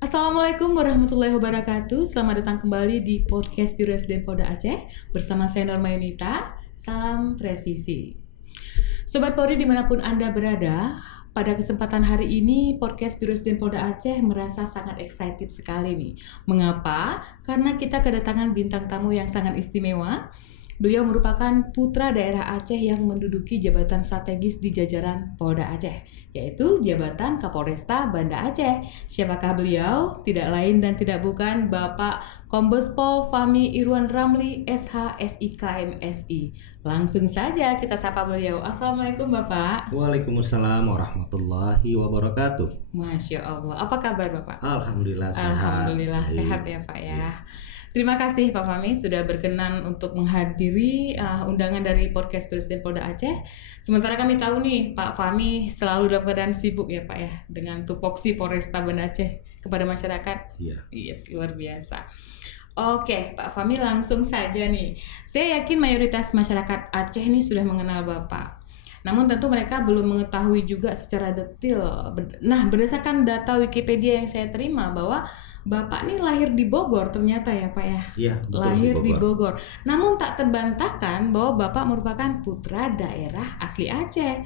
Assalamualaikum warahmatullahi wabarakatuh. Selamat datang kembali di podcast Biro SDM Polda Aceh bersama saya Norma Yunita. Salam presisi. Sobat Polri dimanapun Anda berada, pada kesempatan hari ini podcast Biro SDM Polda Aceh merasa sangat excited sekali nih. Mengapa? Karena kita kedatangan bintang tamu yang sangat istimewa. Beliau merupakan putra daerah Aceh yang menduduki jabatan strategis di jajaran Polda Aceh, yaitu jabatan Kapolresta Banda Aceh. Siapakah beliau? Tidak lain dan tidak bukan Bapak Kombes Pol Fahmi Irwan Ramli, SH, SIK, MSI. Langsung saja kita sapa beliau. Assalamualaikum Bapak. Waalaikumsalam warahmatullahi wabarakatuh. Masya Allah. Apa kabar Bapak? Alhamdulillah sehat. Alhamdulillah sehat ya Pak ya. Terima kasih Pak Fahmi sudah berkenan untuk menghadiri undangan dari podcast Presiden Polda Aceh. Sementara kami tahu nih Pak Fahmi selalu dalam keadaan sibuk ya Pak ya dengan tupoksi Polresta Banda Aceh kepada masyarakat. Iya. Yes, luar biasa. Oke, Pak Fahmi langsung saja nih. Saya yakin mayoritas masyarakat Aceh ini sudah mengenal Bapak. Namun tentu mereka belum mengetahui juga secara detail. Nah, berdasarkan data Wikipedia yang saya terima bahwa Bapak ini lahir di Bogor ternyata ya Pak ya? Iya, betul, lahir di di Bogor. Namun tak terbantahkan bahwa Bapak merupakan putra daerah asli Aceh.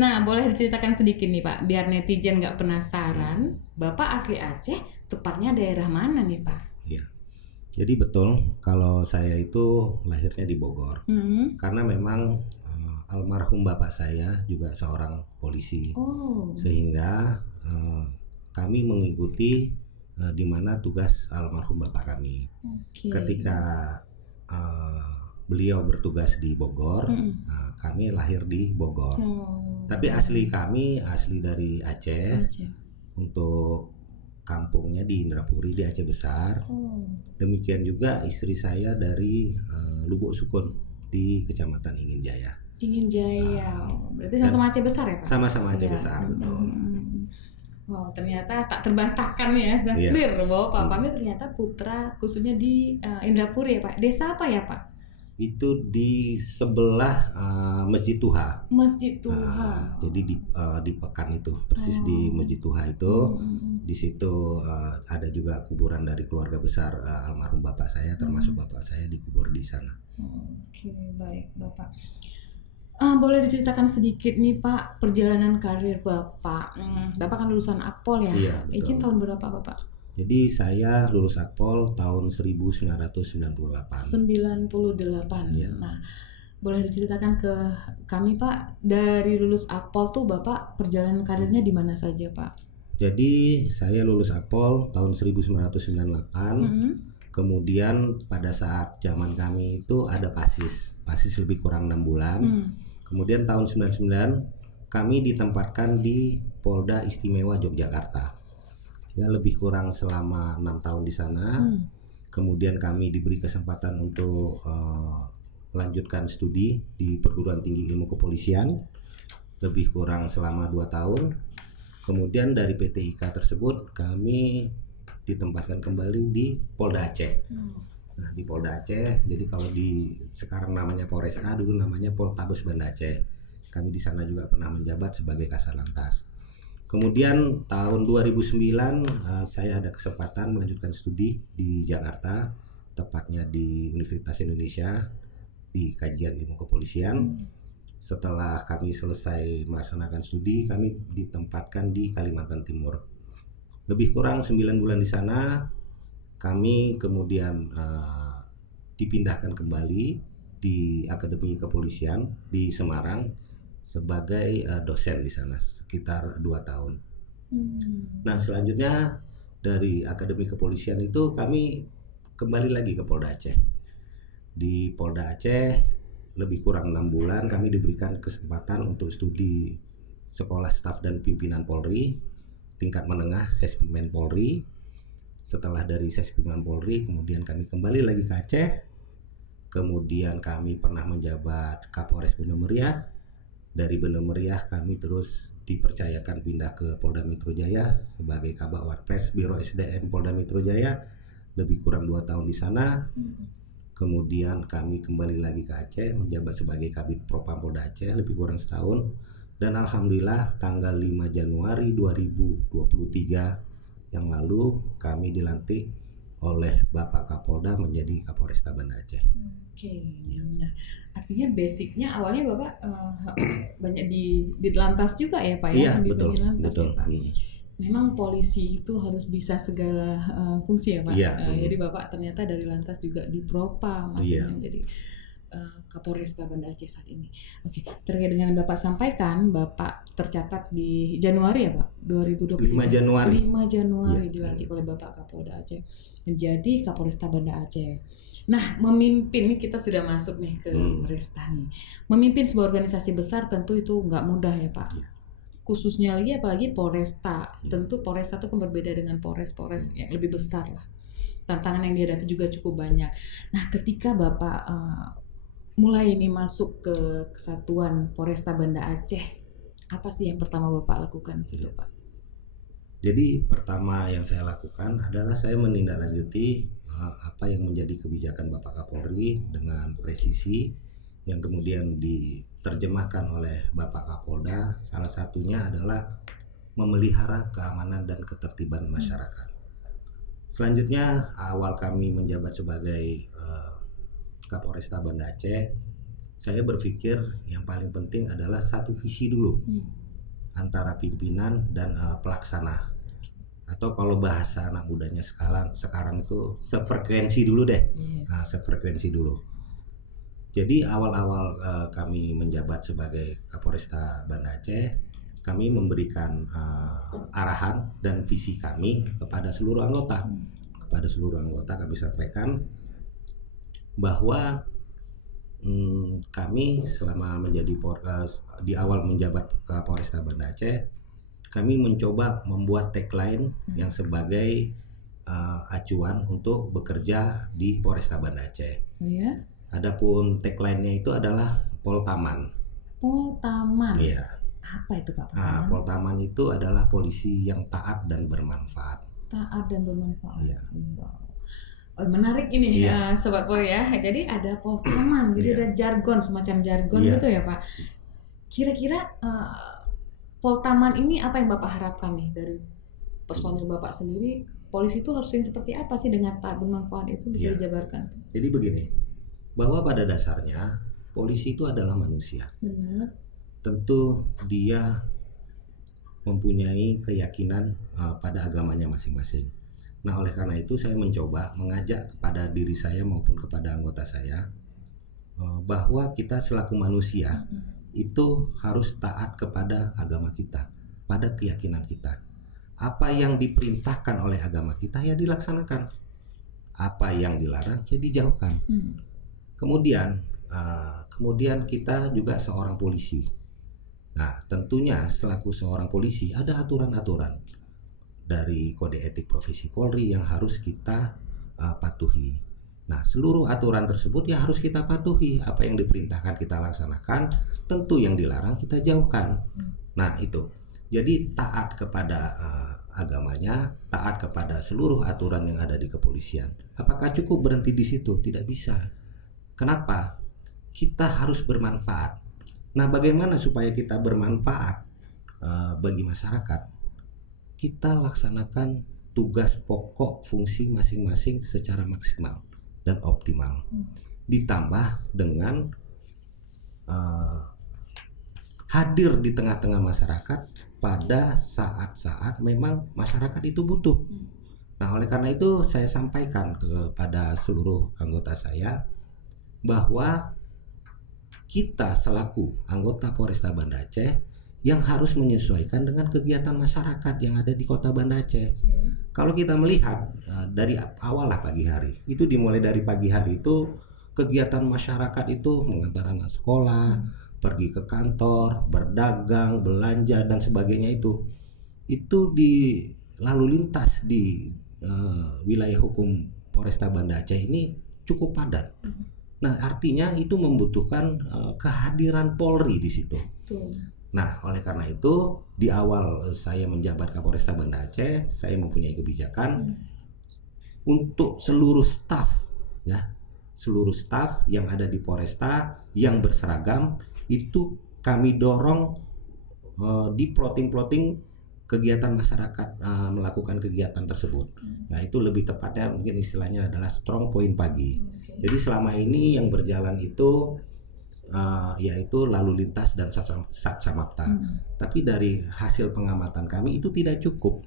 Nah, boleh diceritakan sedikit nih Pak, biar netizen nggak penasaran. Bapak asli Aceh, tepatnya daerah mana nih Pak? Iya. Jadi betul kalau saya itu lahirnya di Bogor. Karena memang almarhum bapak saya juga seorang polisi. Sehingga kami mengikuti di mana tugas almarhum bapak kami. Ketika beliau bertugas di Bogor, kami lahir di Bogor. Tapi asli kami asli dari Aceh. Untuk kampungnya di Indrapuri di Aceh Besar. Demikian juga istri saya dari Lubuk Sukun di Kecamatan Ingin Jaya. Ingin Jaya, berarti sama-sama Aceh Besar ya Pak? Sama-sama Aceh Besar, betul. Wow, ternyata tak terbantahkan ya, sudah clear bahwa Pak Fahmi ternyata putra khususnya di Indrapuri ya Pak. Desa apa ya Pak? Itu di sebelah Masjid Tuha. Masjid Tuha. Jadi di Pekan itu, persis di Masjid Tuha itu. Di situ ada juga kuburan dari keluarga besar almarhum bapak saya, termasuk bapak saya dikubur di sana. Oke, baik Bapak. Boleh diceritakan sedikit nih Pak perjalanan karir Bapak. Bapak kan lulusan Akpol ya? Iya, betul. Izin tahun berapa Bapak? Jadi saya lulus Akpol tahun 1998. 98. Iya. Nah, boleh diceritakan ke kami Pak, dari lulus Akpol tuh Bapak perjalanan karirnya di mana saja Pak? Jadi saya lulus Akpol tahun 1998. Kemudian pada saat zaman kami itu ada PASIS lebih kurang 6 bulan. Kemudian tahun 99 kami ditempatkan di Polda Istimewa Yogyakarta. Ya lebih kurang selama 6 tahun di sana. Kemudian kami diberi kesempatan untuk melanjutkan studi di Perguruan Tinggi Ilmu Kepolisian lebih kurang selama 2 tahun. Kemudian dari PTIK tersebut kami ditempatkan kembali di Polda Aceh. Nah di Polda Aceh, jadi kalau di sekarang namanya Polresta, dulu namanya Poltabes Banda Aceh. Kami di sana juga pernah menjabat sebagai Kasatlantas. Kemudian tahun 2009 saya ada kesempatan melanjutkan studi di Jakarta, tepatnya di Universitas Indonesia di kajian ilmu kepolisian. Setelah kami selesai melaksanakan studi, kami ditempatkan di Kalimantan Timur. Lebih kurang 9 bulan di sana, kami kemudian dipindahkan kembali di Akademi Kepolisian di Semarang sebagai dosen di sana sekitar 2 tahun. Nah selanjutnya dari Akademi Kepolisian itu kami kembali lagi ke Polda Aceh. Di Polda Aceh lebih kurang 6 bulan kami diberikan kesempatan untuk studi Sekolah Staf dan Pimpinan Polri tingkat menengah Sespimen Polri. Setelah dari Sespimen Polri kemudian kami kembali lagi ke Aceh. Kemudian kami pernah menjabat Kapolres Banda Meriah. Dari Banda Meriah kami terus dipercayakan pindah ke Polda Metro Jaya sebagai Kabak Warpres Biro SDM Polda Metro Jaya lebih kurang 2 tahun di sana. Kemudian kami kembali lagi ke Aceh menjabat sebagai Kabid Propam Polda Aceh lebih kurang setahun. Dan alhamdulillah tanggal 5 Januari 2023 yang lalu kami dilantik oleh Bapak Kapolda menjadi Kapolresta Banda Aceh. Oke. Nah, artinya basicnya awalnya Bapak banyak di Lantas juga ya Pak ya? Iya, Di betul. bagian Lantas Betul. ya Pak. Memang polisi itu harus bisa segala fungsi ya Pak. Iya. Jadi Bapak ternyata dari Lantas juga di Propam, akhirnya menjadi Kapolresta Banda Aceh saat ini. Oke, terkait dengan yang Bapak sampaikan, Bapak tercatat di Januari ya Pak, 2023. 5 Januari. 5 Januari dilantik oleh Bapak Kapolda Aceh menjadi Kapolresta Banda Aceh. Nah, memimpin, kita sudah masuk nih ke Polresta nih. Memimpin sebuah organisasi besar tentu itu nggak mudah ya Pak. Khususnya lagi apalagi Polresta. Tentu Polresta itu kan berbeda dengan Polres-Polres yang lebih besar lah. Tantangan yang dihadapi juga cukup banyak. Nah, ketika Bapak mulai ini masuk ke kesatuan Polresta Banda Aceh, apa sih yang pertama Bapak lakukan di situ Pak? Jadi pertama yang saya lakukan adalah saya menindaklanjuti apa yang menjadi kebijakan Bapak Kapolri dengan presisi yang kemudian diterjemahkan oleh Bapak Kapolda. Salah satunya adalah memelihara keamanan dan ketertiban masyarakat. Selanjutnya awal kami menjabat sebagai Kapolresta Banda Aceh, saya berpikir yang paling penting adalah satu visi dulu antara pimpinan dan pelaksana, atau kalau bahasa anak mudanya sekarang itu sefrekuensi dulu deh. Nah, sefrekuensi dulu. Jadi awal-awal kami menjabat sebagai Kapolresta Banda Aceh, kami memberikan arahan dan visi kami kepada seluruh anggota. Kepada seluruh anggota kami sampaikan bahwa kami selama menjadi di awal menjabat Kapolresta Banda Aceh, kami mencoba membuat tagline yang sebagai acuan untuk bekerja di Polresta Banda Aceh. Adapun tagline-nya itu adalah Poltaman. Poltaman. Iya. Apa itu Pak? Poltaman itu adalah polisi yang taat dan bermanfaat. Taat dan bermanfaat. Iya. Wow. Menarik ini Sobat Polri ya. Jadi ada Poltaman, jadi ada jargon, semacam jargon gitu ya Pak. Kira-kira Poltaman ini apa yang Bapak harapkan nih dari personil Bapak sendiri? Polisi itu harus yang seperti apa sih dengan taat bermanfaat itu bisa dijabarkan? Jadi begini, bahwa pada dasarnya polisi itu adalah manusia. Benar. Tentu dia mempunyai keyakinan pada agamanya masing-masing. Nah, oleh karena itu saya mencoba mengajak kepada diri saya maupun kepada anggota saya bahwa kita selaku manusia itu harus taat kepada agama kita, pada keyakinan kita. Apa yang diperintahkan oleh agama kita ya dilaksanakan. Apa yang dilarang ya dijauhkan. Kemudian kita juga seorang polisi. Nah, tentunya selaku seorang polisi ada aturan-aturan dari kode etik profesi Polri yang harus kita patuhi. Nah, seluruh aturan tersebut ya harus kita patuhi. Apa yang diperintahkan kita laksanakan, tentu yang dilarang kita jauhkan. Nah, itu. Jadi taat kepada agamanya, taat kepada seluruh aturan yang ada di kepolisian. Apakah cukup berhenti di situ? Tidak bisa. Kenapa? Kita harus bermanfaat. Nah, bagaimana supaya kita bermanfaat bagi masyarakat? Kita laksanakan tugas pokok fungsi masing-masing secara maksimal dan optimal. Ditambah dengan hadir di tengah-tengah masyarakat pada saat-saat memang masyarakat itu butuh. Nah, oleh karena itu saya sampaikan kepada seluruh anggota saya bahwa kita selaku anggota Polresta Banda Aceh yang harus menyesuaikan dengan kegiatan masyarakat yang ada di Kota Banda Aceh. Kalau kita melihat dari awal lah pagi hari, itu dimulai dari pagi hari itu kegiatan masyarakat itu mengantar anak sekolah, pergi ke kantor, berdagang, belanja dan sebagainya itu di lalu lintas di wilayah hukum Polresta Banda Aceh ini cukup padat. Nah, artinya itu membutuhkan kehadiran Polri di situ. Nah, oleh karena itu di awal saya menjabat Kapolresta Banda Aceh, saya mempunyai kebijakan untuk seluruh staf yang ada di Polresta yang berseragam itu kami dorong di plotting kegiatan masyarakat melakukan kegiatan tersebut. Nah, itu lebih tepatnya mungkin istilahnya adalah strong point pagi. Jadi selama ini yang berjalan itu yaitu lalu lintas dan satsamapta. Tapi dari hasil pengamatan kami itu tidak cukup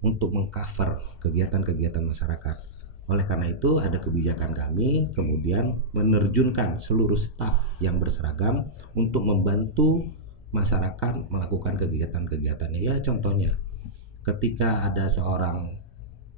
untuk mengcover kegiatan-kegiatan masyarakat. Oleh karena itu ada kebijakan kami kemudian menerjunkan seluruh staf yang berseragam untuk membantu masyarakat melakukan kegiatan-kegiatannya. Ya contohnya ketika ada seorang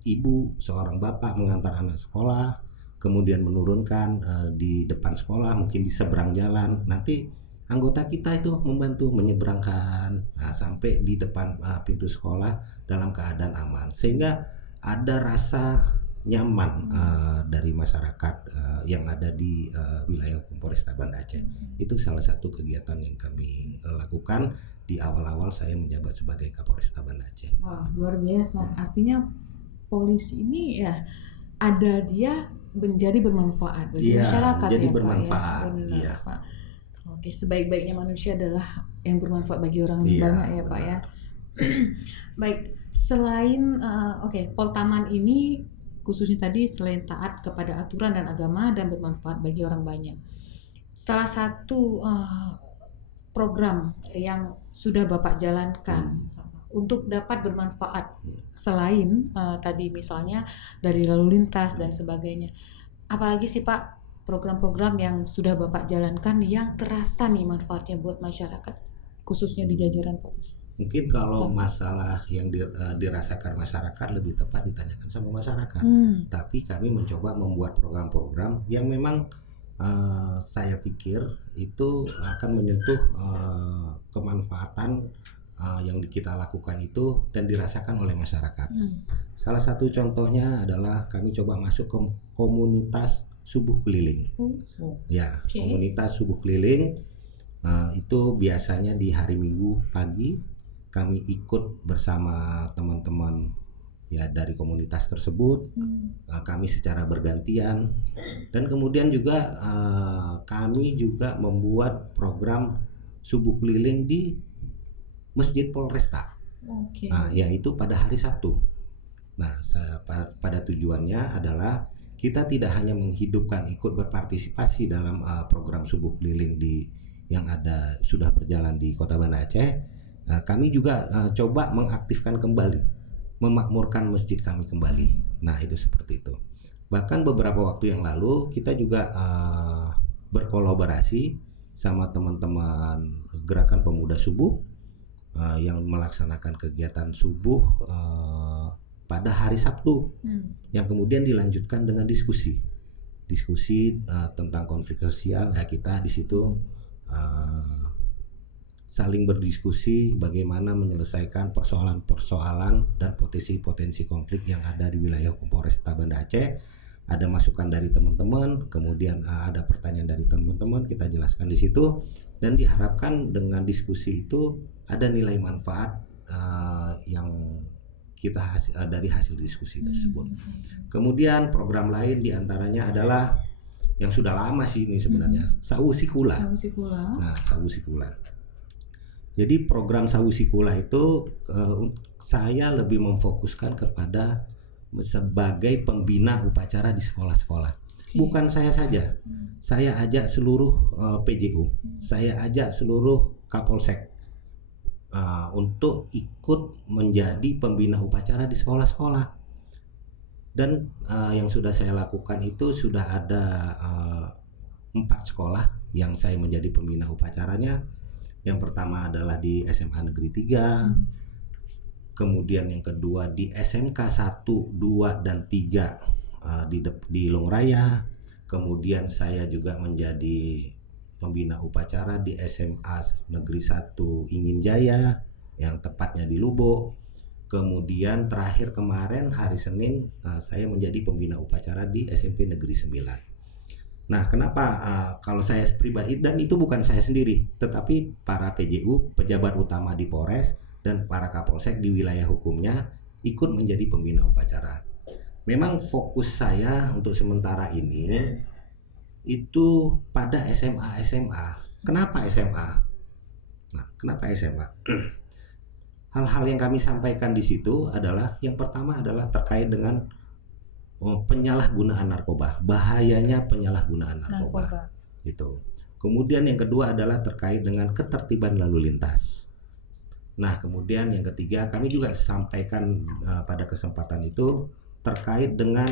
ibu, seorang bapak mengantar anak sekolah, kemudian menurunkan di depan sekolah, mungkin di seberang jalan, nanti anggota kita itu membantu menyeberangkan sampai di depan pintu sekolah dalam keadaan aman, sehingga ada rasa nyaman dari masyarakat yang ada di wilayah hukum Polresta Banda Aceh. Itu salah satu kegiatan yang kami lakukan di awal-awal saya menjabat sebagai Kapolresta Banda Aceh. Wah, luar biasa. Artinya polisi ini ya ada dia menjadi bermanfaat bagi masyarakat jadi ya bermanfaat, Pak ya. Benar, iya. Pak. Oke, sebaik-baiknya manusia adalah yang bermanfaat bagi orang Iya, banyak ya Pak ya. Baik, selain Poltaman ini khususnya tadi selain taat kepada aturan dan agama dan bermanfaat bagi orang banyak. Salah satu program yang sudah Bapak jalankan untuk dapat bermanfaat selain tadi misalnya dari lalu lintas dan sebagainya. Apalagi sih Pak program-program yang sudah Bapak jalankan yang terasa nih manfaatnya buat masyarakat khususnya di jajaran Polres? Mungkin kalau masalah yang dirasakan masyarakat lebih tepat ditanyakan sama masyarakat. Tapi kami mencoba membuat program-program yang memang saya pikir itu akan menyentuh kemanfaatan yang kita lakukan itu dan dirasakan oleh masyarakat. Salah satu contohnya adalah kami coba masuk ke komunitas subuh keliling. Komunitas subuh keliling itu biasanya di hari Minggu pagi kami ikut bersama teman-teman ya dari komunitas tersebut. Kami secara bergantian dan kemudian juga kami juga membuat program subuh keliling di Masjid Polresta. Yaitu pada hari Sabtu. Nah, pada tujuannya adalah kita tidak hanya menghidupkan ikut berpartisipasi dalam program subuh keliling yang ada sudah berjalan di Kota Banda Aceh. Kami juga coba mengaktifkan kembali, memakmurkan masjid kami kembali. Nah, itu seperti itu. Bahkan beberapa waktu yang lalu kita juga berkolaborasi sama teman-teman Gerakan Pemuda Subuh yang melaksanakan kegiatan subuh pada hari Sabtu, yang kemudian dilanjutkan dengan diskusi tentang konflik sosial. Ya, kita di situ saling berdiskusi bagaimana menyelesaikan persoalan-persoalan dan potensi-potensi konflik yang ada di wilayah hukum Polresta Banda Aceh. Ada masukan dari teman-teman, kemudian ada pertanyaan dari teman-teman, kita jelaskan di situ, dan diharapkan dengan diskusi itu ada nilai manfaat yang kita dari hasil diskusi tersebut. Kemudian program lain diantaranya adalah yang sudah lama sih ini sebenarnya, Sawu Sikula. Nah, Sawu Sikula. Jadi program Sawu Sikula itu saya lebih memfokuskan kepada sebagai pembina upacara di sekolah-sekolah. Bukan saya saja, saya ajak seluruh PJU, saya ajak seluruh Kapolsek untuk ikut menjadi pembina upacara di sekolah-sekolah. Dan yang sudah saya lakukan itu sudah ada 4 sekolah yang saya menjadi pembina upacaranya. Yang pertama adalah di SMA Negeri 3, kemudian yang kedua di SMK 1, 2, dan 3 di Longraya. Kemudian saya juga menjadi pembina upacara di SMA Negeri 1 Ingin Jaya, yang tepatnya di Lubuk. Kemudian terakhir kemarin hari Senin saya menjadi pembina upacara di SMP Negeri 9. Nah, kenapa kalau saya pribadi, dan itu bukan saya sendiri, tetapi para PJU, pejabat utama di Polres, dan para Kapolsek di wilayah hukumnya ikut menjadi pembina upacara. Memang fokus saya untuk sementara ini itu pada SMA. Kenapa SMA? Nah, kenapa SMA? hal-hal yang kami sampaikan di situ adalah yang pertama adalah terkait dengan penyalahgunaan narkoba, bahayanya penyalahgunaan narkoba. Gitu. Kemudian yang kedua adalah terkait dengan ketertiban lalu lintas. Nah, kemudian yang ketiga kami juga sampaikan pada kesempatan itu terkait dengan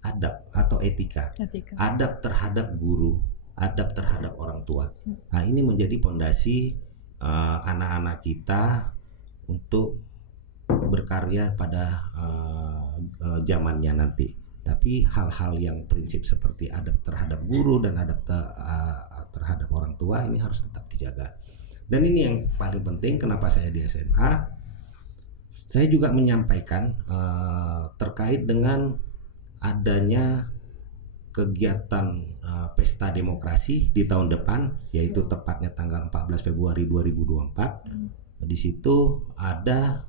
adab atau etika. Adab terhadap guru, adab terhadap orang tua. Nah, ini menjadi pondasi anak-anak kita untuk berkarya pada zamannya nanti. Tapi hal-hal yang prinsip seperti adab terhadap guru dan adab terhadap orang tua ini harus tetap dijaga. Dan ini yang paling penting kenapa saya di SMA. Saya juga menyampaikan terkait dengan adanya kegiatan pesta demokrasi di tahun depan, yaitu tepatnya tanggal 14 Februari 2024. Di situ ada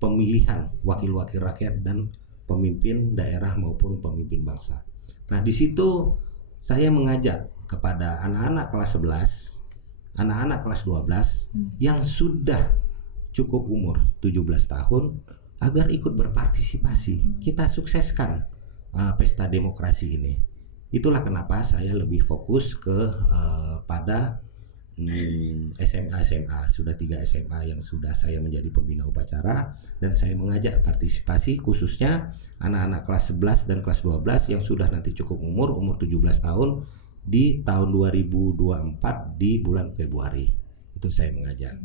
pemilihan wakil-wakil rakyat dan pemimpin daerah maupun pemimpin bangsa. Nah, di situ saya mengajak kepada anak-anak kelas 11, anak-anak kelas 12 yang sudah cukup umur 17 tahun agar ikut berpartisipasi. Kita sukseskan pesta demokrasi ini. Itulah kenapa saya lebih fokus pada SMA. Sudah 3 SMA yang sudah saya menjadi pembina upacara, dan saya mengajak partisipasi khususnya anak-anak kelas 11 dan kelas 12 yang sudah nanti cukup umur 17 tahun di tahun 2024 di bulan Februari. Itu saya mengajak.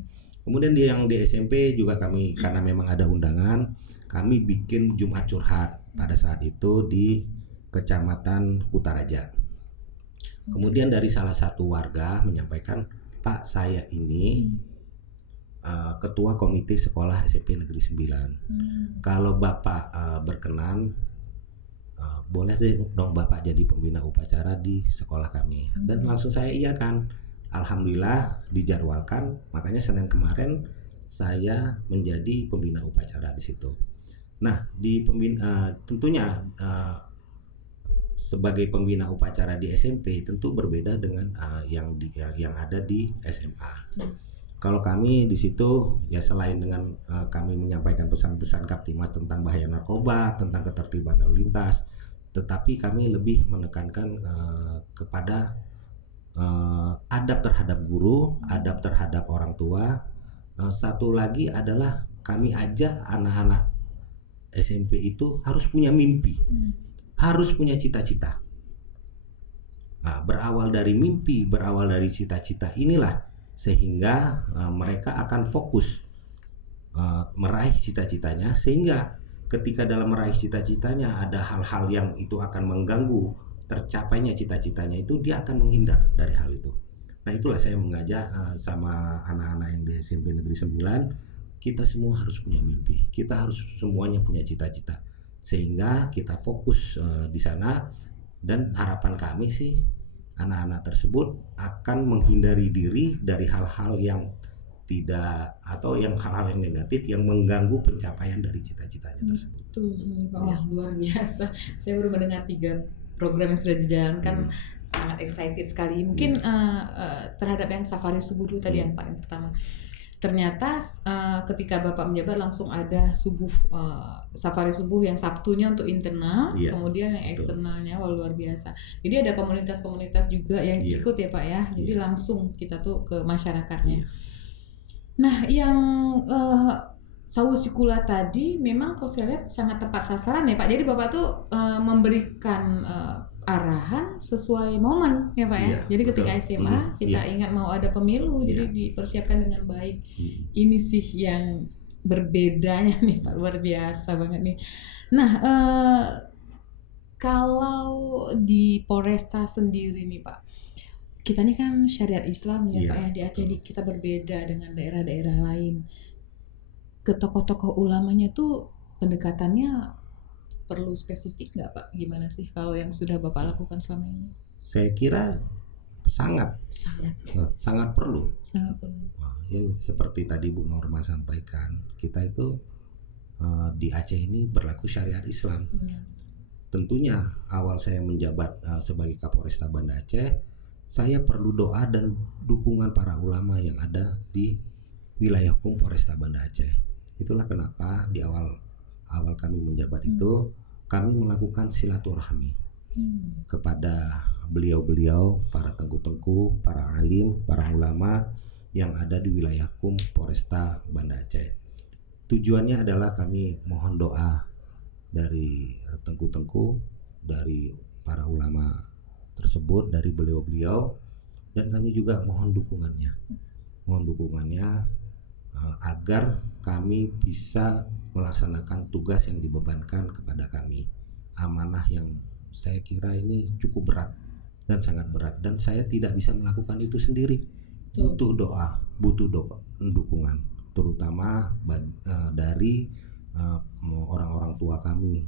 Kemudian yang di SMP juga kami, karena memang ada undangan, kami bikin Jumat curhat pada saat itu di Kecamatan Kutaraja. Kemudian dari salah satu warga menyampaikan, Pak, saya ini ketua komite sekolah SMP Negeri 9. Kalau Bapak berkenan, boleh dong Bapak jadi pembina upacara di sekolah kami. Dan langsung saya iakan. Alhamdulillah dijadwalkan, makanya Senin kemarin saya menjadi pembina upacara di situ. Nah, tentunya sebagai pembina upacara di SMP tentu berbeda dengan yang ada di SMA. Kalau kami di situ ya selain dengan kami menyampaikan pesan-pesan Kaptimas tentang bahaya narkoba, tentang ketertiban lalu lintas, tetapi kami lebih menekankan kepada adab terhadap guru, adab terhadap orang tua. Satu lagi adalah kami ajak anak-anak SMP itu harus punya mimpi. Harus punya cita-cita. Nah, berawal dari mimpi, berawal dari cita-cita inilah sehingga mereka akan fokus meraih cita-citanya, sehingga ketika dalam meraih cita-citanya ada hal-hal yang itu akan mengganggu tercapainya cita-citanya, itu dia akan menghindar dari hal itu. Nah, itulah saya mengajak sama anak-anak yang di SMP Negeri 9, kita semua harus punya mimpi, kita harus semuanya punya cita-cita, sehingga kita fokus di sana. Dan harapan kami sih anak-anak tersebut akan menghindari diri dari hal-hal yang tidak, atau yang hal-hal yang negatif yang mengganggu pencapaian dari cita-citanya tersebut. Betul, wah luar biasa. Saya baru mendengar 3 program yang sudah dijalankan, sangat excited sekali. Mungkin terhadap yang safari subuh dulu tadi yang paling pertama. Ternyata ketika Bapak menjabat langsung ada safari subuh yang Sabtunya untuk internal, kemudian yang eksternalnya, wah luar biasa. Jadi ada komunitas-komunitas juga yang ikut ya Pak ya. Jadi langsung kita tuh ke masyarakatnya. Nah, yang Sawusikula tadi memang kalau saya lihat sangat tepat sasaran ya Pak. Jadi Bapak tuh memberikan arahan sesuai momen ya Pak ya. Jadi ketika SMA kita ingat mau ada pemilu, jadi dipersiapkan dengan baik. Ini sih yang berbedanya nih Pak, luar biasa banget nih. Nah, kalau di Polresta sendiri nih Pak, kita ini kan syariat Islam ya Pak ya, di Aceh kita berbeda dengan daerah-daerah lain. Ke tokoh-tokoh ulamanya tuh pendekatannya perlu spesifik nggak Pak? Gimana sih kalau yang sudah Bapak lakukan selama ini? Saya kira sangat perlu. Sangat perlu. Ya, seperti tadi Bu Norma sampaikan, kita itu di Aceh ini berlaku syariat Islam. Tentunya awal saya menjabat sebagai Kapolresta Banda Aceh, saya perlu doa dan dukungan para ulama yang ada di wilayah hukum Polresta Banda Aceh. Itulah kenapa di awal kami menjabat itu kami melakukan silaturahmi kepada beliau-beliau, para tengku-tengku, para alim, para ulama yang ada di wilayah hukum Polresta Banda Aceh. Tujuannya adalah kami mohon doa dari tengku-tengku, dari para ulama tersebut, dari beliau-beliau, dan kami juga mohon dukungannya agar kami bisa melaksanakan tugas yang dibebankan kepada kami. Amanah yang saya kira ini cukup berat dan sangat berat, dan saya tidak bisa melakukan itu sendiri. Butuh doa, dukungan, terutama dari orang-orang tua kami,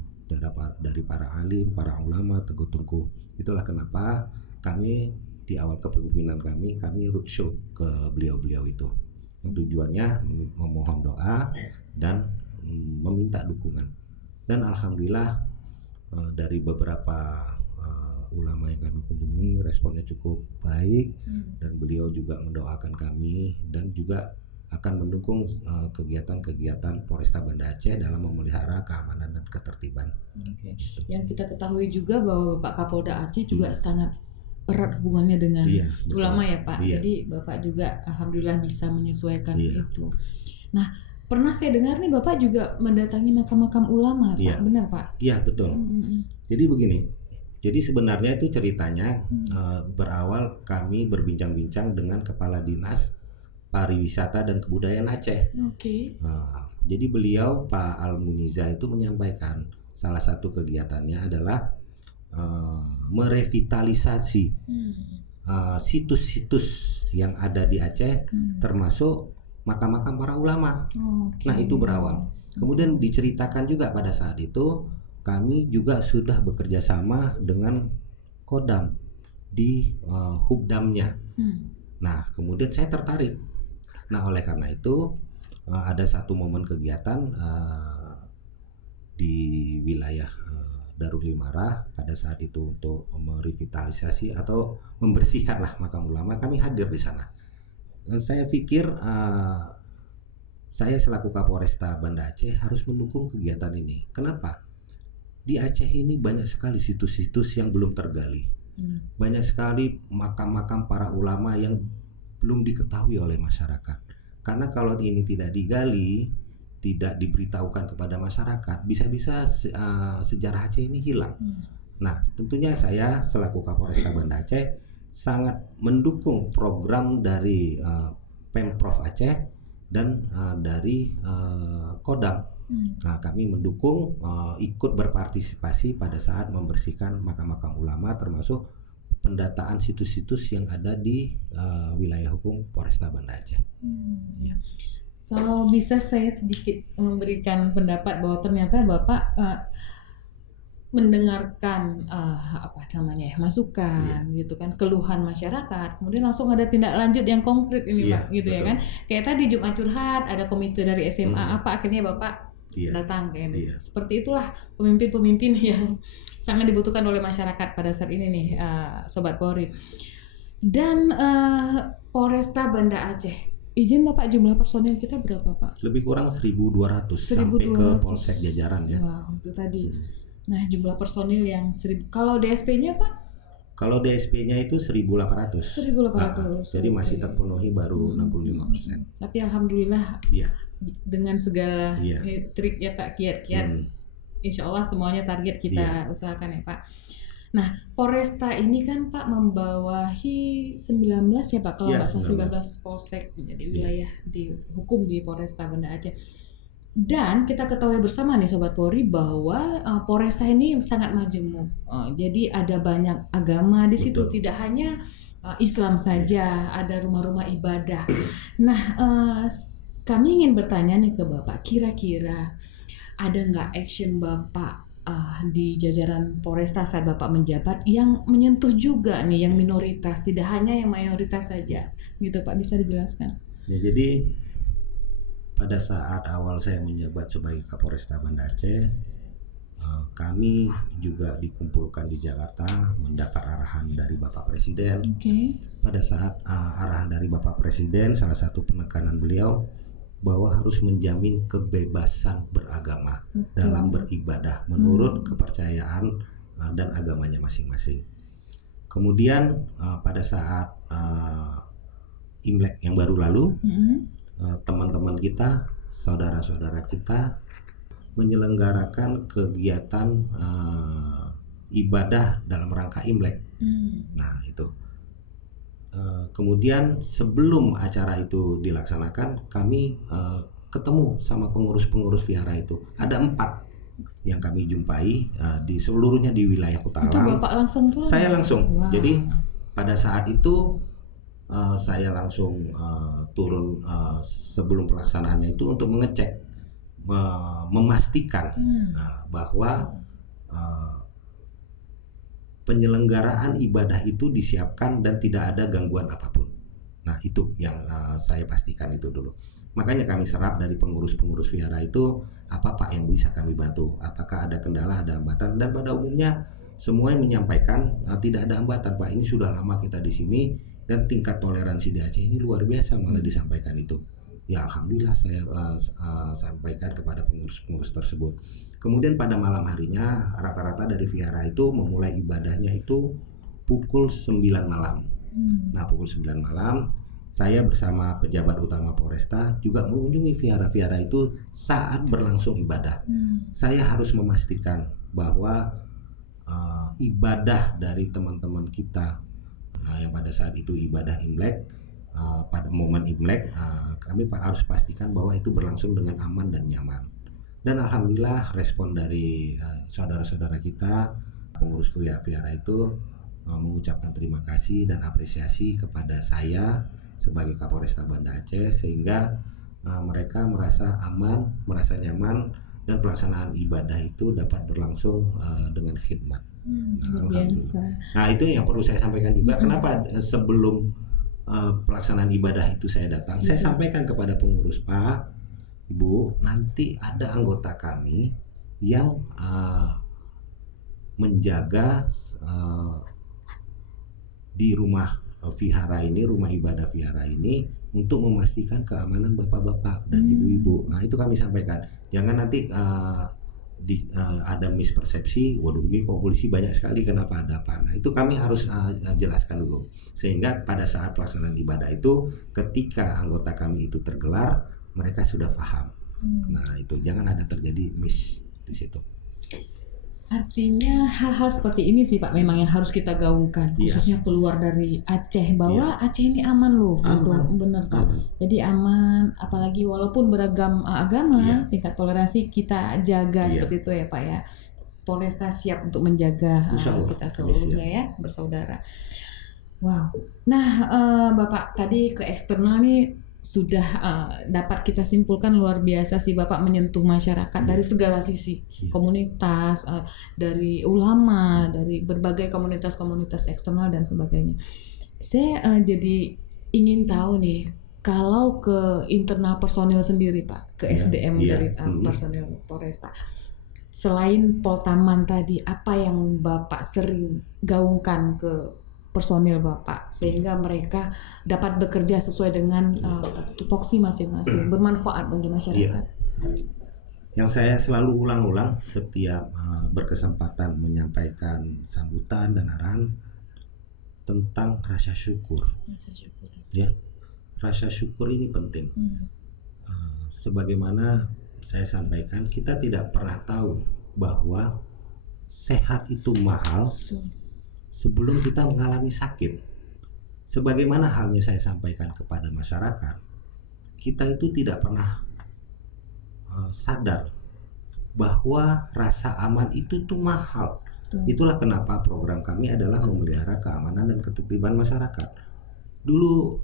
dari para alim, para ulama, tengku-tengku. Itulah kenapa kami di awal kepemimpinan kami roadshow ke beliau-beliau itu. Yang tujuannya memohon doa dan meminta dukungan. Dan alhamdulillah dari beberapa ulama yang kami kunjungi responnya cukup baik, dan beliau juga mendoakan kami dan juga akan mendukung kegiatan-kegiatan Polresta Banda Aceh dalam memelihara keamanan dan ketertiban. Yang kita ketahui juga bahwa Bapak Kapolda Aceh juga sangat erat hubungannya dengan ulama ya Pak. Jadi Bapak juga alhamdulillah bisa menyesuaikan itu. Nah, pernah saya dengar nih Bapak juga mendatangi makam-makam ulama, Pak. Benar Pak? Iya, betul. Jadi begini. Jadi sebenarnya itu ceritanya berawal kami berbincang-bincang dengan Kepala Dinas Pariwisata dan Kebudayaan Aceh. Jadi beliau Pak Al-Muniza itu menyampaikan salah satu kegiatannya adalah merevitalisasi situs-situs yang ada di Aceh, termasuk makam-makam para ulama. Nah, itu berawal. Kemudian diceritakan juga pada saat itu kami juga sudah bekerja sama dengan Kodam di Hubdamnya. Nah, kemudian saya tertarik. Nah, oleh karena itu ada satu momen kegiatan di wilayah Darul Imarah pada saat itu untuk merevitalisasi atau membersihkanlah makam ulama. Kami hadir di sana. Dan saya pikir saya selaku Kapolresta Banda Aceh harus mendukung kegiatan ini. Kenapa? Di Aceh ini banyak sekali situs-situs yang belum tergali. Banyak sekali makam-makam para ulama yang belum diketahui oleh masyarakat. Karena kalau ini tidak digali, tidak diberitahukan kepada masyarakat, bisa-bisa sejarah Aceh ini hilang. Nah, tentunya saya selaku Kapolresta Banda Aceh sangat mendukung program dari Pemprov Aceh dan dari Kodam. Nah, kami mendukung ikut berpartisipasi pada saat membersihkan makam-makam ulama, termasuk pendataan situs-situs yang ada di wilayah hukum Polresta Banda Aceh. Kalau bisa saya sedikit memberikan pendapat bahwa ternyata Bapak mendengarkan masukan gitu kan, keluhan masyarakat, kemudian langsung ada tindak lanjut yang konkret ini Pak, gitu betul. Ya kan. Kayak tadi Jumat Curhat ada komite dari SMA akhirnya Bapak datang kayak gitu. Seperti itulah pemimpin-pemimpin yang sangat dibutuhkan oleh masyarakat pada saat ini nih, Sobat Polri. Dan Polresta Banda Aceh, izin Bapak, jumlah personil kita berapa Pak? Lebih kurang 1.200 sampai ke Polsek jajaran ya. Wow, itu tadi. Nah, jumlah personil yang 1.000. Kalau DSP-nya Pak? Kalau DSP-nya itu 1.800. 1.800. Jadi masih terpenuhi baru 65%. Tapi alhamdulillah dengan segala trik ya Pak, kiat-kiat, insya Allah semuanya target kita usahakan ya Pak. Nah, Polresta ini kan Pak membawahi 19 ya Pak, kalau nggak salah 19 polsek menjadi wilayah di hukum di Polresta Banda Aceh. Dan kita ketahui bersama nih Sobat Polri bahwa Polresta ini sangat majemuk. Jadi ada banyak agama di situ, tidak hanya Islam saja, ada rumah-rumah ibadah. Nah, kami ingin bertanya nih ke Bapak, kira-kira ada nggak action Bapak di jajaran Polresta saat Bapak menjabat yang menyentuh juga nih yang minoritas, tidak hanya yang mayoritas saja, gitu Pak, bisa dijelaskan? Ya, jadi pada saat awal saya menjabat sebagai Kapolresta Banda Aceh, kami juga dikumpulkan di Jakarta mendapat arahan dari Bapak Presiden. Pada saat arahan dari Bapak Presiden, salah satu penekanan beliau bahwa harus menjamin kebebasan beragama dalam beribadah menurut kepercayaan dan agamanya masing-masing. Kemudian pada saat Imlek yang baru lalu, teman-teman kita, saudara-saudara kita menyelenggarakan kegiatan ibadah dalam rangka Imlek. Nah itu. Kemudian sebelum acara itu dilaksanakan, kami ketemu sama pengurus-pengurus vihara itu. Ada 4 yang kami jumpai di seluruhnya di wilayah Kutalang. Itu Bapak langsung tuh? Saya langsung. Wow. Jadi pada saat itu saya langsung turun sebelum pelaksanaannya itu untuk mengecek, memastikan bahwa penyelenggaraan ibadah itu disiapkan dan tidak ada gangguan apapun. Nah itu yang saya pastikan itu dulu. Makanya kami serap dari pengurus-pengurus vihara itu, apa Pak yang bisa kami bantu, apakah ada kendala, ada hambatan. Dan pada umumnya semua yang menyampaikan tidak ada hambatan Pak, ini sudah lama kita di sini dan tingkat toleransi di Aceh ini luar biasa, malah disampaikan itu. Ya alhamdulillah saya sampaikan kepada pengurus-pengurus tersebut. Kemudian pada malam harinya rata-rata dari vihara itu memulai ibadahnya itu pukul 9 malam. Nah pukul 9 malam saya bersama pejabat utama Polresta juga mengunjungi vihara-vihara itu saat berlangsung ibadah. Saya harus memastikan bahwa ibadah dari teman-teman kita yang pada saat itu ibadah Imlek, pada momen Imlek kami harus pastikan bahwa itu berlangsung dengan aman dan nyaman. Dan alhamdulillah respon dari saudara-saudara kita pengurus vihara itu mengucapkan terima kasih dan apresiasi kepada saya sebagai Kapolresta Banda Aceh, sehingga mereka merasa aman, merasa nyaman, dan pelaksanaan ibadah itu dapat berlangsung dengan khidmat. Nah itu yang perlu saya sampaikan juga. Kenapa sebelum pelaksanaan ibadah itu saya datang, saya sampaikan kepada pengurus, Pak, Ibu, nanti ada anggota kami yang menjaga di rumah vihara ini, rumah ibadah vihara ini, untuk memastikan keamanan bapak-bapak dan ibu-ibu. Nah itu kami sampaikan, jangan nanti ada mispersepsi, waduh ini kok polisi banyak sekali, kenapa ada apa. Nah itu kami harus jelaskan dulu, sehingga pada saat pelaksanaan ibadah itu ketika anggota kami itu tergelar, mereka sudah paham. Nah itu jangan ada terjadi miss di situ. Artinya hal-hal seperti ini sih Pak memang yang harus kita gaungkan, khususnya keluar dari Aceh, bahwa Aceh ini aman loh, gitu, benar Pak. Jadi aman, apalagi walaupun beragam agama, tingkat toleransi kita jaga seperti itu ya Pak ya. Polresta siap untuk menjaga kita seluruhnya ya, bersaudara. Wow. Nah Bapak tadi ke eksternal nih sudah dapat kita simpulkan luar biasa sih Bapak menyentuh masyarakat dari segala sisi, komunitas, dari ulama, dari berbagai komunitas-komunitas eksternal dan sebagainya. Saya jadi ingin tahu nih, kalau ke internal personil sendiri Pak, ke SDM dari personil Polresta, selain Poltaman tadi, apa yang Bapak sering gaungkan ke personil Bapak sehingga mereka dapat bekerja sesuai dengan tupoksi masing-masing, bermanfaat bagi masyarakat? Yang saya selalu ulang-ulang setiap berkesempatan menyampaikan sambutan dan arahan tentang rasa syukur. Ya, rasa syukur ini penting. Sebagaimana saya sampaikan, kita tidak pernah tahu bahwa sehat itu mahal sebelum kita mengalami sakit. Sebagaimana halnya saya sampaikan kepada masyarakat, kita itu tidak pernah sadar bahwa rasa aman itu tuh mahal. Itulah kenapa program kami adalah memelihara keamanan dan ketertiban masyarakat. Dulu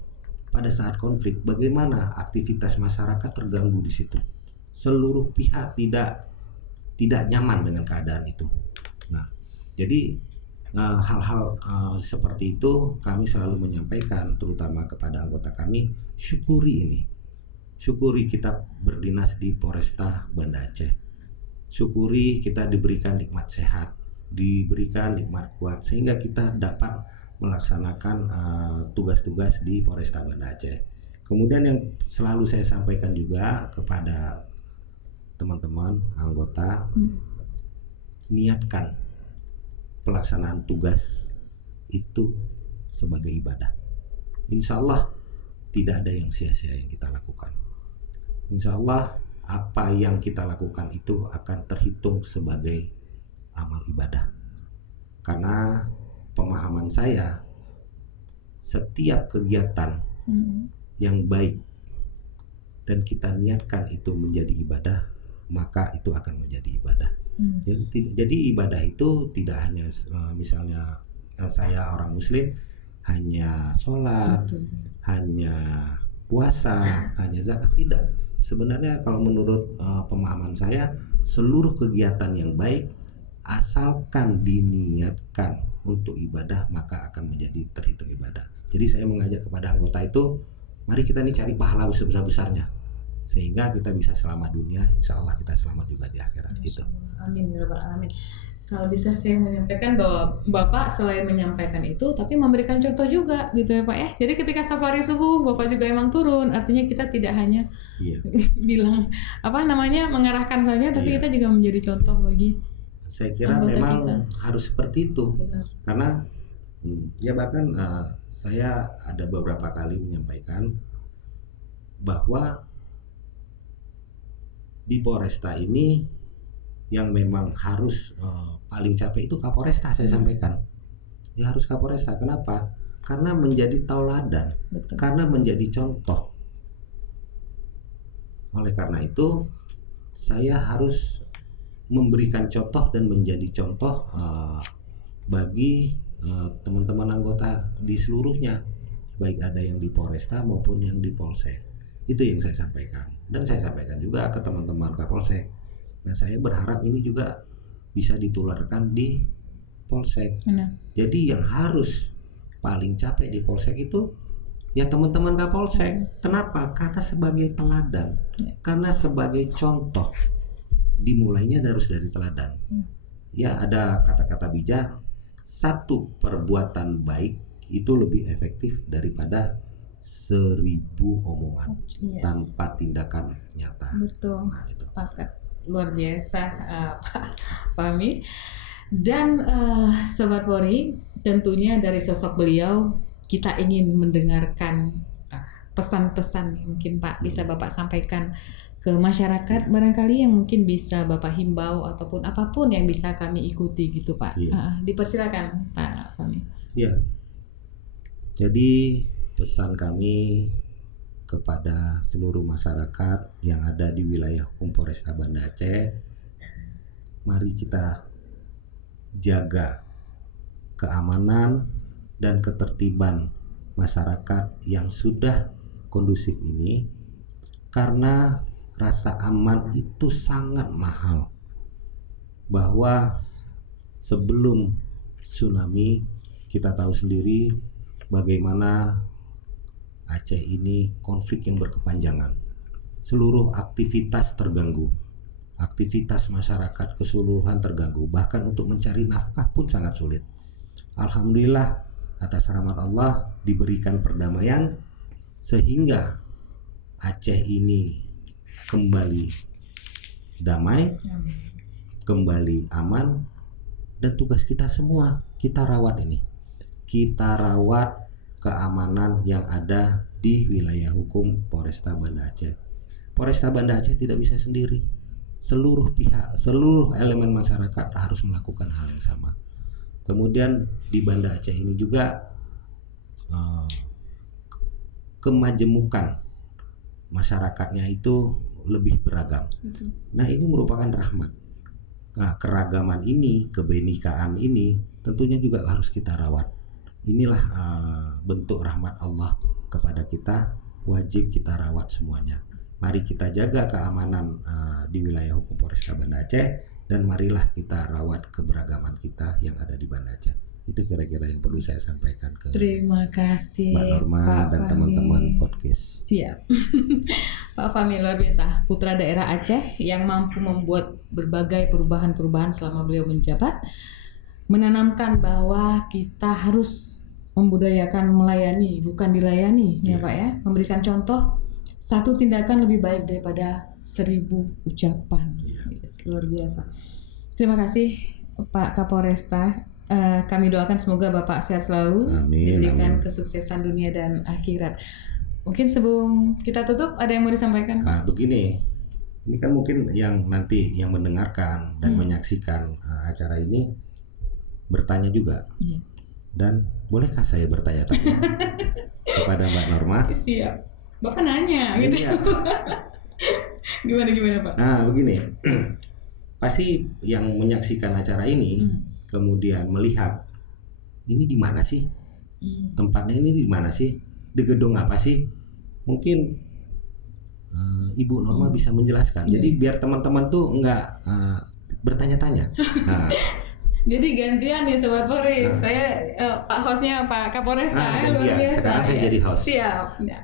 pada saat konflik, bagaimana aktivitas masyarakat terganggu di situ. Seluruh pihak tidak nyaman dengan keadaan itu. Nah, jadi hal-hal seperti itu kami selalu menyampaikan, terutama kepada anggota kami, syukuri ini. Syukuri kita berdinas di Polresta Banda Aceh. syukuri kita diberikan nikmat sehat, diberikan nikmat kuat, sehingga kita dapat melaksanakan tugas-tugas di Polresta Banda Aceh. Kemudian yang selalu saya sampaikan juga kepada teman-teman anggota, niatkan pelaksanaan tugas itu sebagai ibadah. Insya Allah tidak ada yang sia-sia yang kita lakukan. Insya Allah apa yang kita lakukan itu akan terhitung sebagai amal ibadah. Karena pemahaman saya, setiap kegiatan yang baik dan kita niatkan itu menjadi ibadah, maka itu akan menjadi ibadah. Jadi ibadah itu tidak hanya misalnya saya orang muslim hanya sholat, hanya puasa, hanya zakat, tidak. Sebenarnya kalau menurut pemahaman saya, seluruh kegiatan yang baik asalkan diniatkan untuk ibadah maka akan menjadi terhitung ibadah. Jadi saya mengajak kepada anggota itu, mari kita nih cari pahala besar-besarnya sehingga kita bisa selamat dunia, insya Allah kita selamat juga di akhirat. Gitu. Amin ya rabbal alamin. Kalau bisa saya menyampaikan bahwa Bapak selain menyampaikan itu, tapi memberikan contoh juga gitu ya Pak ya. Jadi ketika safari subuh Bapak juga emang turun, artinya kita tidak hanya bilang mengarahkan saja, tapi kita juga menjadi contoh bagi. Saya kira memang kita harus seperti itu. Benar. Karena ya bahkan saya ada beberapa kali menyampaikan bahwa di Polresta ini yang memang harus paling capek itu Kapolresta. Saya sampaikan ya harus Kapolresta. Kenapa? Karena menjadi tauladan. Betul. Karena menjadi contoh. Oleh karena itu saya harus memberikan contoh dan menjadi contoh bagi teman-teman anggota di seluruhnya, baik ada yang di Polresta maupun yang di Polsek. Itu yang saya sampaikan, dan saya sampaikan juga ke teman-teman Kapolsek. Nah, saya berharap ini juga bisa ditularkan di Polsek. Benar. Jadi yang harus paling capek di Polsek itu ya teman-teman Kapolsek. Kenapa? Karena sebagai teladan, karena sebagai contoh. Dimulainya harus dari teladan. Ya ada kata-kata bijak, satu perbuatan baik itu lebih efektif daripada 1000 omongan tanpa tindakan nyata. Betul, sepakat. Luar biasa Pak Fahmi. Dan Sobat Polri, tentunya dari sosok beliau kita ingin mendengarkan pesan-pesan mungkin Pak bisa Bapak sampaikan ke masyarakat barangkali yang mungkin bisa Bapak himbau ataupun apapun yang bisa kami ikuti gitu Pak. Dipersilakan Pak Fahmi. Iya. Jadi pesan kami kepada seluruh masyarakat yang ada di wilayah hukum Polresta Banda Aceh, mari kita jaga keamanan dan ketertiban masyarakat yang sudah kondusif ini, karena rasa aman itu sangat mahal. Bahwa sebelum tsunami kita tahu sendiri bagaimana Aceh ini konflik yang berkepanjangan. Seluruh aktivitas terganggu. Aktivitas masyarakat keseluruhan terganggu. Bahkan untuk mencari nafkah pun sangat sulit. Alhamdulillah atas rahmat Allah diberikan perdamaian sehingga Aceh ini kembali damai, kembali aman, dan tugas kita semua kita rawat ini. Kita rawat keamanan yang ada di wilayah hukum Polresta Banda Aceh. Polresta Banda Aceh tidak bisa sendiri. Seluruh pihak, seluruh elemen masyarakat harus melakukan hal yang sama. Kemudian di Banda Aceh ini juga kemajemukan masyarakatnya itu lebih beragam. Nah, ini merupakan rahmat. Nah, keragaman ini, kebenekaan ini tentunya juga harus kita rawat. Inilah bentuk rahmat Allah kepada kita, wajib kita rawat semuanya. Mari kita jaga keamanan di wilayah hukum Polresta Banda Aceh, dan marilah kita rawat keberagaman kita yang ada di Banda Aceh. Itu kira-kira yang perlu saya sampaikan ke Terima kasih Mbak Norma Pak dan Fahmi. Teman-teman podcast. bisnis. Siap. Pak Fahmi luar biasa, putra daerah Aceh yang mampu membuat berbagai perubahan-perubahan selama beliau menjabat, menanamkan bahwa kita harus membudayakan melayani, bukan dilayani, ya Pak ya. Memberikan contoh, satu tindakan lebih baik daripada 1000 ucapan. Yes, luar biasa. Terima kasih Pak Kapolresta. Kami doakan semoga Bapak sehat selalu, diberikan kesuksesan dunia dan akhirat. Mungkin sebelum kita tutup ada yang mau disampaikan Pak? Begini, ini kan mungkin yang nanti yang mendengarkan dan menyaksikan acara ini bertanya juga. Dan bolehkah saya bertanya-tanya kepada Mbak Norma? Siap. Bapak nanya gitu. Iya. Gimana Pak? Begini, pasti yang menyaksikan acara ini kemudian melihat ini di mana sih? Tempatnya ini di mana sih? Di gedung apa sih? Mungkin Ibu Norma bisa menjelaskan. Jadi biar teman-teman tuh nggak bertanya-tanya. Jadi gantian nih Sobat Polri, saya Pak hostnya Pak Kapolresta, luar biasa. Sekarang saya jadi host. Siap. Ya.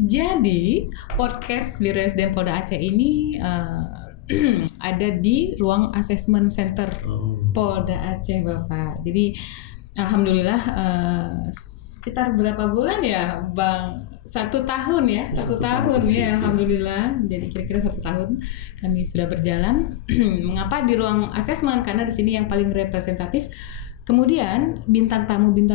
Jadi podcast Biro SDM Polda Aceh ini ada di ruang assessment center Polda Aceh Bapak. Jadi alhamdulillah sekitar berapa bulan ya Bang? 1 tahun ya, 1 tahun ya alhamdulillah. Jadi kira-kira 1 tahun kami sudah berjalan. Mengapa di ruang assessment? Karena di sini yang paling representatif. Kemudian bintang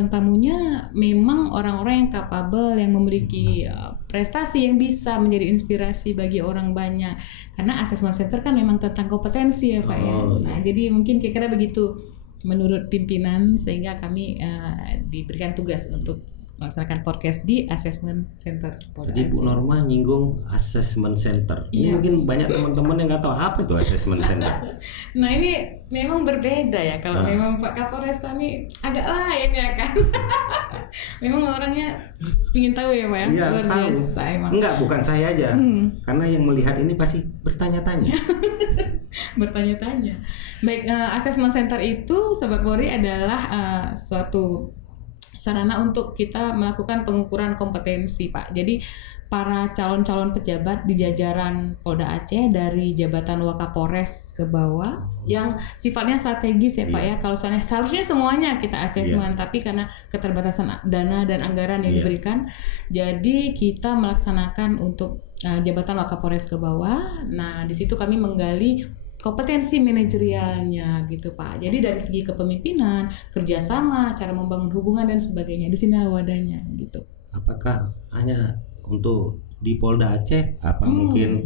tamunya memang orang-orang yang capable, yang memiliki prestasi yang bisa menjadi inspirasi bagi orang banyak. Karena assessment center kan memang tentang kompetensi ya Pak ya. Nah, jadi mungkin kira-kira begitu menurut pimpinan, sehingga kami diberikan tugas untuk melaksanakan podcast di assessment center Polda Aceh. Jadi Bu Norma nyinggung assessment center. Ini mungkin banyak teman-teman yang nggak tahu apa itu assessment center. Nah ini memang berbeda ya, kalau memang Pak Kapolresta ini agak lain ya kan. Memang orangnya ingin tahu ya Pak ya. Iya, luar biasa emang. Enggak, bukan saya aja. Karena yang melihat ini pasti bertanya-tanya. Bertanya-tanya. Baik, assessment center itu Sobat Polri adalah suatu sarana untuk kita melakukan pengukuran kompetensi Pak. Jadi para calon-calon pejabat di jajaran Polda Aceh dari jabatan Wakapolres ke bawah yang sifatnya strategis ya Pak ya. Kalau seharusnya semuanya kita asesmen, tapi karena keterbatasan dana dan anggaran yang diberikan, jadi kita melaksanakan untuk jabatan Wakapolres ke bawah. Nah, di situ kami menggali kompetensi manajerialnya gitu Pak. Jadi dari segi kepemimpinan, kerjasama, cara membangun hubungan dan sebagainya. Di sini wadahnya gitu. Apakah hanya untuk di Polda Aceh? Apa mungkin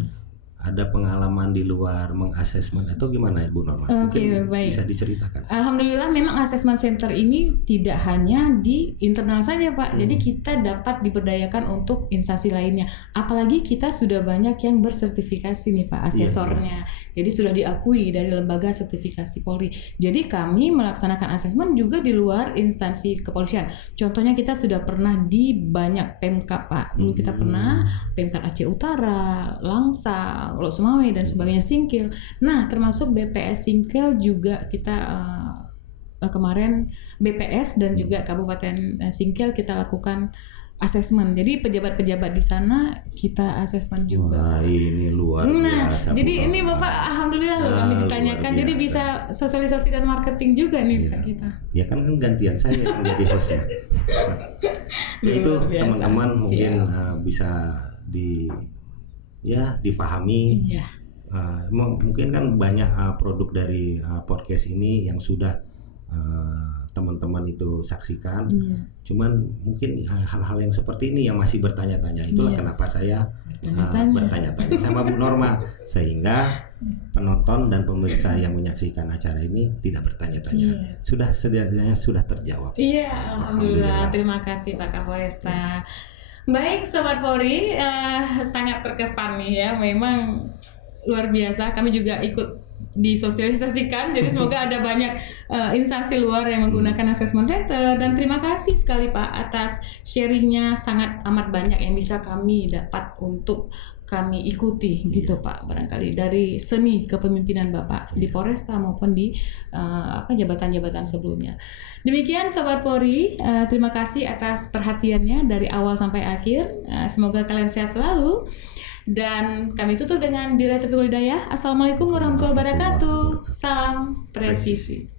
ada pengalaman di luar mengasesmen atau gimana Ibu Norma? Oke, baik. Bisa diceritakan. Alhamdulillah memang assessment center ini tidak hanya di internal saja Pak. Jadi kita dapat diberdayakan untuk instansi lainnya. Apalagi kita sudah banyak yang bersertifikasi nih Pak asesornya. Jadi sudah diakui dari lembaga sertifikasi Polri. Jadi kami melaksanakan assessment juga di luar instansi kepolisian. Contohnya kita sudah pernah di banyak Pemkab Pak. Dulu kita pernah Pemkab Aceh Utara, Langsa, Pulau Sumawe dan sebagainya, Singkil. Nah, termasuk BPS Singkil juga kita kemarin BPS dan juga Kabupaten Singkil kita lakukan asesmen. Jadi pejabat-pejabat di sana kita asesmen juga. Wah, ini luar biasa. Jadi ini Bapak alhamdulillah loh kami ditanyakan. Jadi bisa sosialisasi dan marketing juga nih Pak kita. Ya kan gantian saya yang jadi hostnya. Itu teman-teman mungkin bisa difahami. Mungkin kan banyak produk dari podcast ini yang sudah teman-teman itu saksikan. Cuman mungkin hal-hal yang seperti ini yang masih bertanya-tanya. Itulah kenapa saya bertanya-tanya sama Bu Norma, sehingga penonton dan pemirsa yang menyaksikan acara ini tidak bertanya-tanya. Sudah sedianya sudah terjawab. Iya, alhamdulillah. Terima kasih Pak Kapolresta. Baik Sobat Polri, sangat terkesan nih ya, memang luar biasa. Kami juga ikut disosialisasikan, jadi semoga ada banyak instansi luar yang menggunakan assessment center. Dan terima kasih sekali Pak atas sharingnya, sangat amat banyak yang bisa kami dapat untuk kami ikuti gitu Pak, barangkali dari seni kepemimpinan Bapak di Polresta maupun di jabatan-jabatan sebelumnya. Demikian Sobat Polri, terima kasih atas perhatiannya dari awal sampai akhir. Semoga kalian sehat selalu. Dan kami tutup dengan Bila Taufiq wal Hidayah. Assalamualaikum warahmatullahi wabarakatuh. Salam presisi.